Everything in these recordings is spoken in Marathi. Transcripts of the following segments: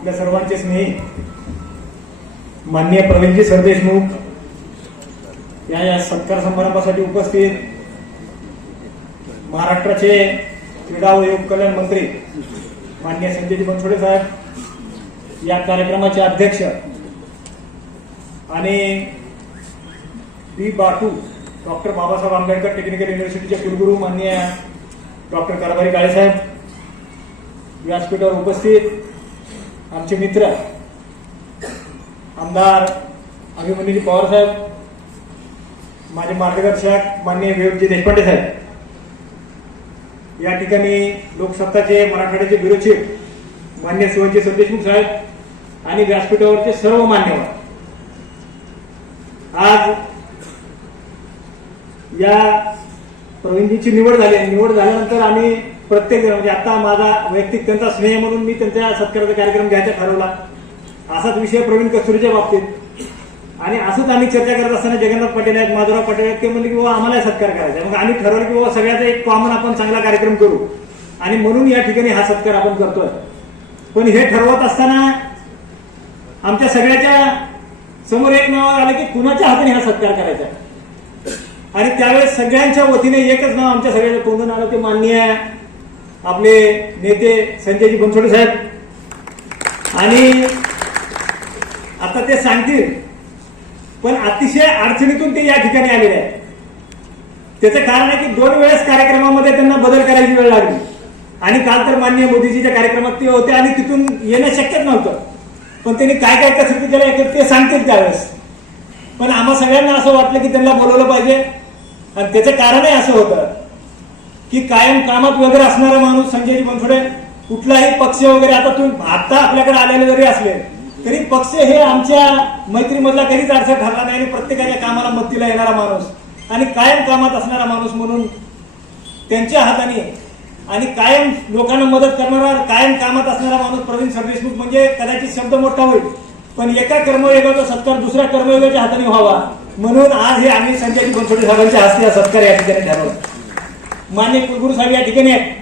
आपल्या सर्वांचे स्नेही. माननीय प्रवीणजी सरदेशमुख या या सत्कार समारंभासाठी उपस्थित. महाराष्ट्राचे क्रीडा व योग कल्याण मंत्री माननीय संजयजी बनसोडे साहेब या कार्यक्रमाचे अध्यक्ष आणि B BATU doctor Babasaheb Ambedkar technical युनिव्हर्सिटीचे कुलगुरू माननीय डॉक्टर कारभारी काळेसाहेब व्यासपीठावर उपस्थित. आमचे मित्र आमदार अभिमन्यूजी पवार साहेब माझे मार्गदर्शक माननीय विवेकजी देशपांडे साहेब या ठिकाणी लोकसत्ताचे मराठवाड्याचे ब्युरो मान्य शिवाजी सरदेशमुख साहेब आणि व्यासपीठावरचे सर्व मान्यवर आज या प्रवीणजीची निवड झाली आहे. निवड झाल्यानंतर आम्ही प्रत्येक म्हणजे आता माझा वैयक्तिक त्यांचा स्नेह म्हणून मी त्यांच्या सत्काराचा कार्यक्रम घ्यायचा ठरवला. असाच विषय प्रवीण कस्तुरीच्या बाबतीत. आणि असंच आम्ही चर्चा करत असताना जगन्नाथ पटेल आहेत माधवराव पटेल आहेत ते म्हणले की बाबा आम्हाला सत्कार करायचा मग आम्ही ठरवलं की बाबा सगळ्याचा एक कॉमन आपण चांगला कार्यक्रम करू. आणि म्हणून या ठिकाणी हा सत्कार आपण करतोय. पण हे ठरवत असताना आमच्या सगळ्याच्या समोर एक नाव आलं की कुणाच्या हाताने हा सत्कार करायचा आणि त्यावेळेस सगळ्यांच्या वतीने एकच नाव आमच्या सगळ्याच्या तोंडून आलं ते माननीय आपले नेते संजयजी बनसोडे साहेब. आणि आता ते सांगतील पण अतिशय अडचणीतून ते या ठिकाणी आलेले आहेत. त्याचं कारण आहे की दोन वेळेस कार्यक्रमामध्ये त्यांना बदल करायची वेळ लागली. आणि काल तर माननीय मोदीजीच्या कार्यक्रमात ते होते आणि तिथून येणं शक्यच नव्हतं. पण त्यांनी काय काय कसरती केल्या एकत्र ते सांगतील त्यावेळेस. पण आम्हा सगळ्यांना असं वाटलं की त्यांना बोलवलं पाहिजे. आणि त्याचं कारणही असं होतं. की कायम कामात वगैरे असणारा माणूस संजयजी बनसोडे कुठलाही पक्ष वगैरे आता तुम्ही आता आपल्याकडे आलेले जरी असले तरी पक्ष हे आमच्या मैत्रीमधला कधीच अडचण ठरला नाही आणि प्रत्येकाच्या कामाला मदतीला येणारा माणूस आणि कायम कामात असणारा माणूस म्हणून त्यांच्या हाताने आणि कायम लोकांना मदत करणारा कायम कामात असणारा माणूस प्रवीण सरदेशमुख म्हणजे कदाचित शब्द मोठा होईल पण एका कर्मयोगाचा सत्कार दुसऱ्या कर्मयोगाच्या हाताने व्हावा म्हणून आज हे आम्ही संजयजी बनसोडे साहेबांच्या हस्ते सत्कार या ठिकाणी ठरवला. मान्य कुलगुरू साहेब या ठिकाणी आहेत.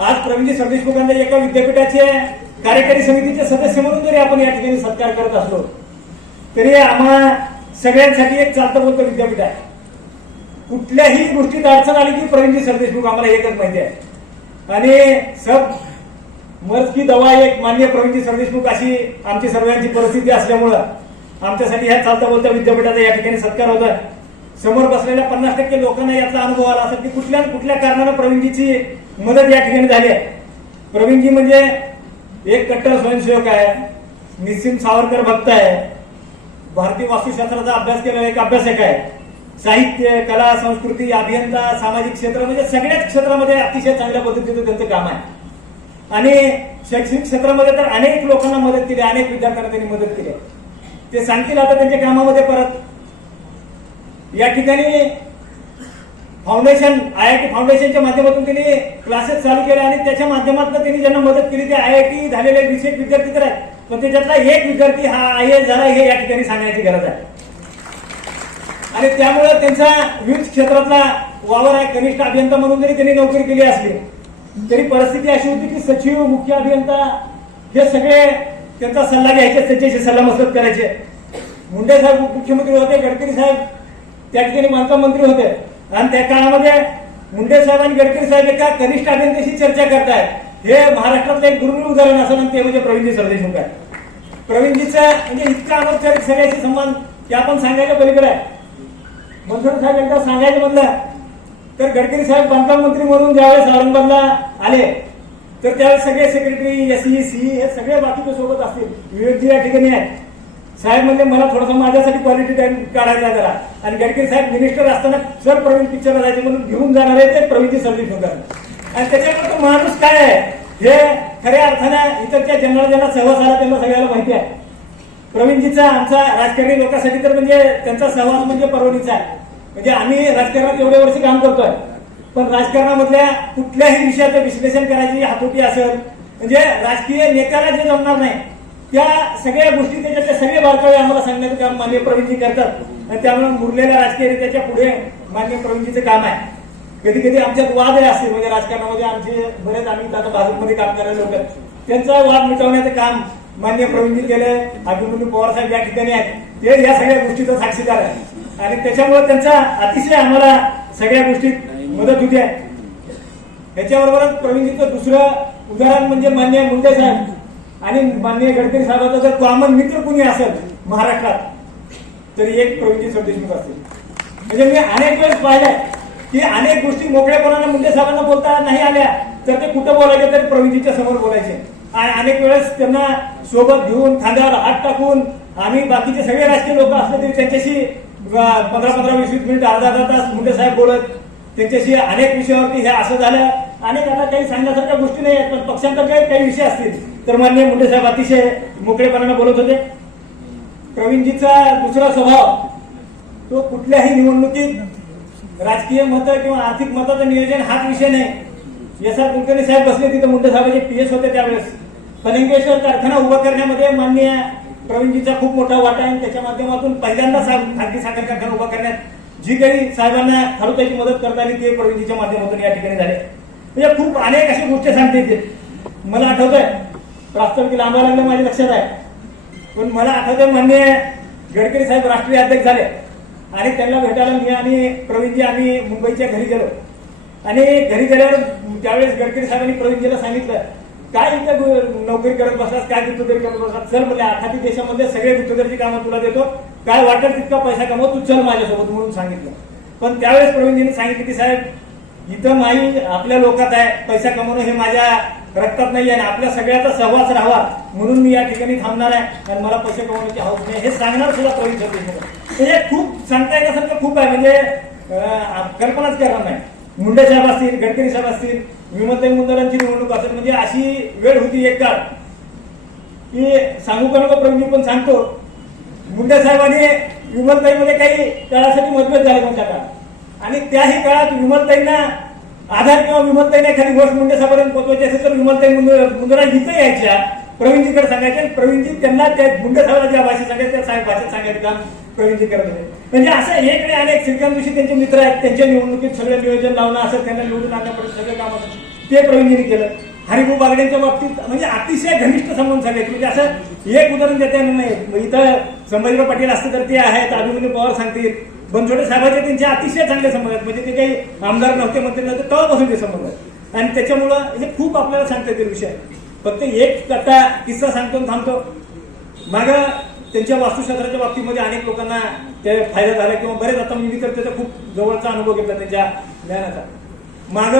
आज प्रवीणजी सरदेशमुखांच्या एका विद्यापीठाचे कार्यकारी समितीचे सदस्य म्हणून जरी आपण या ठिकाणी सत्कार करत असलो तरी आम्हा सगळ्यांसाठी एक चालतं बोलतं विद्यापीठ आहे. कुठल्याही गोष्टीत अडचण आली की प्रवीणजी सरदेशमुख आम्हाला एकच माहिती आहे. आणि सब मर्ज की दवा एक मान्य प्रवीणजी सरदेशमुख अशी आमची सर्वांची परिस्थिती असल्यामुळं आमच्यासाठी ह्या चालता बोलता विद्यापीठाचा या ठिकाणी सत्कार होता आहे समोर बसलेल्या पन्नास टक्के लोकांना याचा अनुभव आला असेल की कुठल्या कुठल्या कारणानं प्रवीणजीची मदत या ठिकाणी झाली आहे. प्रवीणजी म्हणजे एक कट्टर स्वयंसेवक आहे. निसिम सावरकर भक्त आहे भारतीय वास्तुशास्त्राचा अभ्यास केलेला एक अभ्यासक आहे. साहित्य कला संस्कृती अभियंता सामाजिक क्षेत्र म्हणजे सगळ्याच क्षेत्रामध्ये अतिशय चांगल्या पद्धतीचं त्यांचं काम आहे. आणि शैक्षणिक क्षेत्रामध्ये तर अनेक लोकांना मदत केली अनेक विद्यार्थ्यांना त्यांनी मदत केली. ते सांगतील आता त्यांच्या कामामध्ये परत. या ठिकाणी फाउंडेशन आय आय टी फाउंडेशनच्या माध्यमातून त्यांनी क्लासेस चालू केले आणि त्याच्या माध्यमातून त्यांनी ज्यांना मदत केली ते आय आय टी झालेले विशेष विद्यार्थी तर आहेत. पण त्याच्यातला एक विद्यार्थी हा आय एस झाला हे या ठिकाणी सांगण्याची गरज आहे. आणि त्यामुळे त्यांचा विविध क्षेत्रातला वावर आहे. कनिष्ठ अभियंता म्हणून जरी त्यांनी नोकरी केली असली तरी परिस्थिती अशी होती की सचिव मुख्य अभियंता हे सगळे त्यांचा सल्ला घ्यायचे त्यांच्याशी सल्ला मसलत करायचे. मुंडे साहेब मुख्यमंत्री होते गडकरी साहेब त्या ठिकाणी बांधकाम मंत्री होते. आणि त्या काळामध्ये मुंडे साहेब आणि गडकरी साहेब एका कनिष्ठ अभियंत्याशी चर्चा करतायत. हे महाराष्ट्रातलं एक दुर्मिळ उदाहरण असं आणि ते म्हणजे प्रवीणजी सरदेशमुख आहे प्रवीणजीचा म्हणजे इतका अनौपचारिक सगळ्याशी संबंध ते आपण सांगायच्या पलीकडे आहे. साहेब एकदा सांगायचं म्हणलं तर गडकरी साहेब बांधकाम मंत्री म्हणून ज्यावेळेस औरंगाबादला आले तर त्यावेळेस सगळे सेक्रेटरी एसई सी हे सगळे बाकीचे सोबत असतील. विवेकजी या ठिकाणी आहेत. साहेब म्हणजे मला थोडासा माझ्यासाठी क्वालिटी टाइम काढायचा जरा. आणि गडकरी साहेब मिनिस्टर असताना सर प्रवीण पिक्चर जायचे म्हणून घेऊन जाणार आहे ते प्रवीणची सर्व्हिस होतात आणि त्याच्यामुळे तो माणूस काय आहे? हे खऱ्या अर्थानं इतरच्या जनरल ज्यांना सहवास आला त्यांना सगळ्याला माहिती आहे. प्रवीणजीचा आमचा राजकारणी लोकांसाठी तर म्हणजे त्यांचा सहवास म्हणजे परवणीचा आहे. म्हणजे आम्ही राजकारणात एवढे वर्ष काम करतोय. पण राजकारणामधल्या कुठल्याही विषयाचं विश्लेषण करायची हातोटी असेल म्हणजे राजकीय नेत्याला जे जमणार नाही त्या सगळ्या गोष्टी त्याच्यातले सगळे बारकावे आम्हाला सांगण्याचं काम माननीय प्रवीणजी करतात. आणि त्यामुळे मुरलेल्या राजकीय नेत्याच्या पुढे माननीय प्रवीणजीचं काम आहे. कधी कधी आमच्यात वाद आहे असतील म्हणजे राजकारणामध्ये आमचे बरेच आम्ही आता भाजपमध्ये काम करायला लोक त्यांचा वाद मिटवण्याचं काम मान्य प्रवीणजी केलंय. अभिमन्यू पवार साहेब या ठिकाणी आहेत. ते या सगळ्या गोष्टीचा साक्षीदार आहे आणि त्याच्यामुळे त्यांचा अतिशय आम्हाला सगळ्या गोष्टीत मदत होती. आहे त्याच्याबरोबरच प्रवीणजीचं दुसरं उदाहरण म्हणजे मान्य मुंडे साहेब. आणि मान्य गडकरी साहेबांचा जर कॉमन मित्र कुणी असेल महाराष्ट्रात तर एक प्रवीणजी सरदेशमुख असतील. म्हणजे मी अनेक वेळेस पाहिलंय की अनेक गोष्टी मोकळेपणाने मुंडे साहेबांना बोलता नाही आल्या तर ते कुठं बोलायचे तर प्रवीणजीच्या समोर बोलायचे. आणि अनेक वेळेस त्यांना सोबत घेऊन खांद्यावर हात टाकून आम्ही बाकीचे सगळे राजकीय लोक असले तरी त्यांच्याशी पंधरा पंधरा वीस वीस मिनिट अर्धा अर्धा तास मुंडे साहेब बोलत त्यांच्याशी अनेक विषयावरती हे असं झालं. अनेक आता काही सांगण्यासारख्या गोष्टी नाही आहेत पण पक्षांतर्गत काही विषय असतील. तर मान्य मुंडे साहेब अतिशय मोकळेपणाने बोलत होते. प्रवीणजीचा दुसरा स्वभाव तो कुठल्याही निवडणुकीत राजकीय मत किंवा आर्थिक मताचं नियोजन हाच विषय नाही. एस आर कुलकर्णी साहेब बसले तिथं मुंडे साहेबांचे पीएस होते त्यावेळेस. कलिंगेश्वर कारखाना उभा करण्यामध्ये मान्य प्रवीणजीचा खूप मोठा वाटा आहे आणि त्याच्या माध्यमातून पहिल्यांदा खाजगी साखर कारखाना उभा करण्यात जी काही साहेबांना खारुताची मदत करता आली ते प्रवीणजीच्या माध्यमातून या ठिकाणी झाले. म्हणजे खूप अनेक अशा गोष्टी सांगते येते मला आठवत आहे राष्ट्रपती लांबा लागले माझ्या लक्षात आहे. पण मला आठवतं मान्य गडकरी साहेब राष्ट्रीय अध्यक्ष झाले. आणि त्यांना भेटायला मी आणि प्रवीणजी आम्ही मुंबईच्या घरी गेलो. आणि घरी गेल्यावर त्यावेळेस गडकरी साहेबांनी प्रवीणजीला सांगितलं काय इथं नोकरी करत बसलास? काय गुप्तचोरी करत बसलास? चल म्हणजे आखाती देशामध्ये सगळे गुप्तचोरीची कामं तुला देतो. काय वाटेल तितका पैसा कमव तू चल माझ्यासोबत म्हणून सांगितलं. पण त्यावेळेस प्रवीणजींनी सांगितलं की साहेब इथं माई आपल्या लोकात आहे पैसा कमवणं हे माझ्या रक्तात नाही आणि आपल्या सगळ्याचा सहवास राहावा. म्हणून मी या ठिकाणी थांबणार आहे आणि मला पैसे कमवण्याची हौस नाही. हे सांगणार सुद्धा प्रवीण सरदेशमुख खूप सांगता येण्यासारखं खूप आहे. म्हणजे कल्पनाच करणार नाही. मुंडे साहेब असतील गडकरी साहेब असतील विमलताई मुंदरांची निवडणूक असेल म्हणजे अशी वेळ होती एक काळ. की सांगू का नको प्रवीण? पण सांगतो. मुंडे साहेबांनी विमलताईमध्ये काही काळासाठी मतभेद झाले कोणत्या काळात? आणि त्याही काळात विमलताईंना आधार किंवा विमलताईने एखादी गोष्ट म्हणजे मुंडे पोहोचवायची असेल तर विमलताई मुंदरा इथं यायच्या. प्रवीणजीकडे सांगायचे प्रवीणजी त्यांना त्या मुंडे ज्या भाषेत सांगायचं त्या साहेब भाषेत सांगायचं काम प्रवीणजी करत होते. म्हणजे असं एक आणि अनेक श्रीकांत जोशी त्यांचे मित्र आहेत त्यांच्या निवडणुकीत सगळं नियोजन लावणं असं त्यांना निवडून आणण्यापर्यंत सगळं काम असं ते प्रवीणजीने केलं. हरिभाऊ बागडेंच्या बाबतीत म्हणजे अतिशय घनिष्ठ संबंध सांगायचे. म्हणजे असं एक उदाहरण देता येणार नाही. मग इथं संभाजीराव पाटील असते तर ते आहेत अभिमन्यू पवार सांगतील. बनसोडे साहेबांचे त्यांचे अतिशय चांगले संबंध आहेत. म्हणजे ते काही आमदार नव्हते मंत्री नव्हते तेव्हापासून ते संबंध आहेत. आणि त्याच्यामुळं हे खूप आपल्याला सांगता येतील विषय. फक्त एक आता किस्सा सांगतो आणि थांबतो. माग त्यांच्या वास्तुशास्त्राच्या बाबतीमध्ये अनेक लोकांना ते फायदा झाला किंवा बरेच आता मी तर त्याचा खूप जवळचा अनुभव घेतला त्यांच्या ज्ञानाचा. माग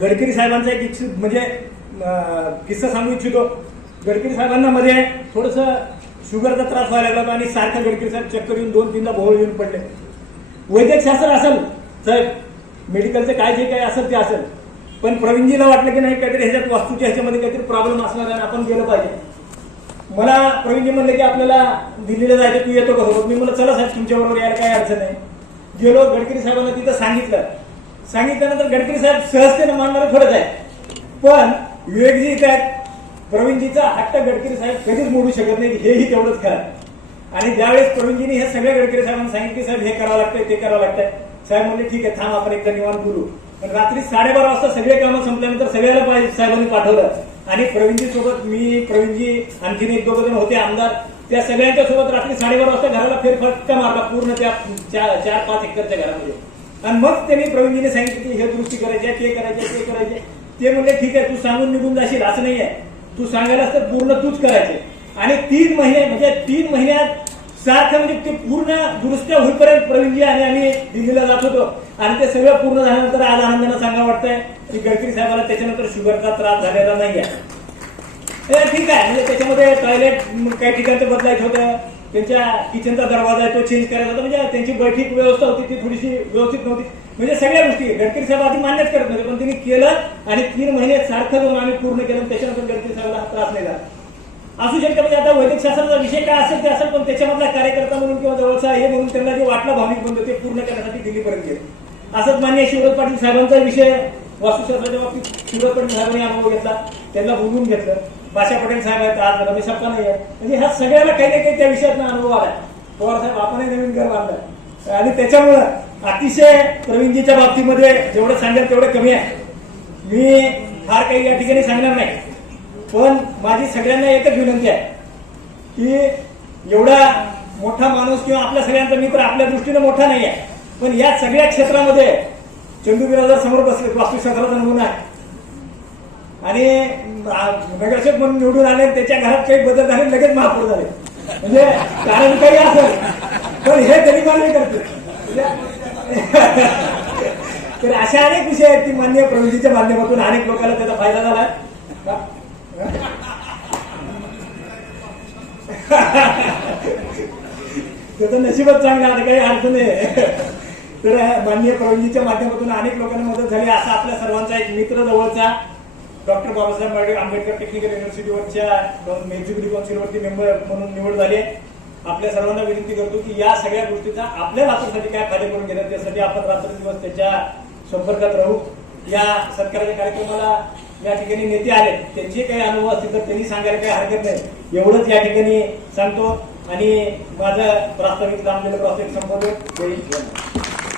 गडकरी साहेबांचा एक इच्छित म्हणजे किस्सा सांगू इच्छितो. गडकरी साहेबांना मध्ये थोडस शुगरचा त्रास व्हायला लागला आणि सारखं गडकरी साहेब चक्कर येऊन दोन तीनदा भोवळ येऊन पडले. वैद्यक शास्त्र असेल साहेब मेडिकलचं काय जे काय असेल ते असेल. पण प्रवीणजीला वाटलं की नाही काहीतरी ह्याच्यात वास्तूच्या ह्याच्यामध्ये काहीतरी प्रॉब्लेम असणार आणि आपण गेलं पाहिजे. मला प्रवीणजी म्हणले की आपल्याला दिल्लीला जायचं तू येतो का मी म्हणलं चला साहेब तुमच्याबरोबर यायला काही अडचण नाही. गेलो गडकरी साहेबांना तिथं सांगितलं. सांगितल्यानंतर गडकरी साहेब सहजतेनं मानणारं थोडंच आहे. पण विवेकजी काय प्रवीणजीचा हट्ट गडकरी साहेब कधीच मोडू शकत नाही हेही तेवढंच खरं. आणि ज्यावेळेस प्रवीणजींनी हे सगळ्या गडकरी साहेबांना सांगितले की साहेब हे करावं लागतंय ते करावं लागतंय. साहेब म्हणले ठीक आहे थांब आपण एकदा निवांत बोलू. पण रात्री साडेबारा वाजता सगळे कामं संपल्यानंतर सगळ्याला पाहिजे साहेबांनी पाठवलं. आणि प्रवीणजी सोबत मी प्रवीणजी आणखीन एक दोघं जण होते आमदार त्या सगळ्यांच्या सोबत रात्री साडेबारा वाजता घराला फेरफटका मारला पूर्ण त्या चार चार पाच एकरच्या घरामध्ये. आणि मग त्यांनी प्रवीणजीने सांगितलं की हे दुरुस्ती करायची ते करायचे ते करायचे ते म्हणले ठीक आहे तू सांगून निघून जाशील असं नाही आहे. तू सांगायलास तर पूर्ण तूच करायचे. आणि तीन महिने म्हणजे तीन महिन्यात सारखं म्हणजे ते पूर्ण दुरुस्त्या होईपर्यंत प्रवीणजी आणि आम्ही दिल्लीला जात होतो. आणि ते सगळं पूर्ण झाल्यानंतर आज आनंदानं सांगा वाटतंय की गडकरी साहेबाला त्याच्यानंतर शुगरचा त्रास झालेला नाही आहे ठीक आहे. म्हणजे त्याच्यामध्ये टॉयलेट काही ठिकाणचं बदलायचं होतं. त्यांच्या किचनचा दरवाजा आहे तो चेंज करायचा होता. म्हणजे त्यांची बैठक व्यवस्था होती ती थोडीशी व्यवस्थित नव्हती. म्हणजे सगळ्या गोष्टी गडकरी साहेब आधी मान्यच करत नव्हते पण त्यांनी केलं आणि तीन महिने सारखं जाऊन आम्ही पूर्ण केलं त्याच्यानंतर गडकरी साहेबांना त्रास नाही झाला. असू शकतं म्हणजे आता वैदिक शास्त्राचा विषय काय असेल ते असेल पण त्याच्यामधला कार्यकर्ता म्हणून किंवा जवळचा हे म्हणून त्यांना जे वाटलं भाविक बंद ते पूर्ण करण्यासाठी दिल्लीपर्यंत गेले. असंच मान्य शिवराज पाटील साहेबांचा विषय वास्तुशास्त्राच्या बाबतीत शिवराज पाटील साहेबांनी अनुभव घेतला त्यांना बोलवून घेतलं. बाशा पटेल साहेब आहेत आज रमेश अप्पा नाही आहे म्हणजे ह्या सगळ्याला काही ना काही त्या विषयात अनुभव आला पवार साहेब आपणही नवीन घर बांधलं आणि त्याच्यामुळं अतिशय प्रवीणजीच्या बाबतीमध्ये जेवढं सांगेल तेवढं कमी आहे. मी फार काही या ठिकाणी सांगणार नाही. पण माझी सगळ्यांना एकच विनंती आहे की एवढा मोठा माणूस किंवा आपल्या सगळ्यांचा मित्र आपल्या दृष्टीने मोठा नाही आहे पण या सगळ्या क्षेत्रामध्ये चंदू बिराजदार समोर बसले वास्तुशास्त्राचा नमुना आहे. आणि नगरसेवक म्हणून निवडून आले त्याच्या घरात काही बदल झाले लगेच महापौर झाले. म्हणजे कारण काही असेल पण हे गरीबाला नाही करते तर अशा अनेक विषय आहेत की मान्य प्रविधीच्या माध्यमातून अनेक लोकांना त्याचा फायदा झाला. त्याचं नशीबच चांगलं आता काही अर्थ नाही. तर माननीय प्रवृत्तीच्या माध्यमातून अनेक लोकांना मदत झाली असा आपल्या सर्वांचा एक मित्र जवळचा डॉक्टर बाबासाहेब आंबेड- आंबेडकर टेक्निकल युनिव्हर्सिटीवरच्या एक्झिक्युटिव्ह काउन्सिलवरती मेंबर म्हणून निवड झाली आहे. आपल्या सर्वांना विनंती करतो की या सगळ्या गोष्टीचा आपल्या लातूरसाठी काय कार्य करून घेतात त्यासाठी आपण रात्रदिवस त्याच्या संपर्कात राहू. या सत्काराच्या कार्यक्रमाला या ठिकाणी नेते आले. त्यांचे काही अनुभव असतील तर त्यांनी सांगायला काही हरकत नाही. एवढंच या ठिकाणी सांगतो. आणि माझं प्रास्ताविक लांबलेलं प्रास्ताविक संपवतो. जय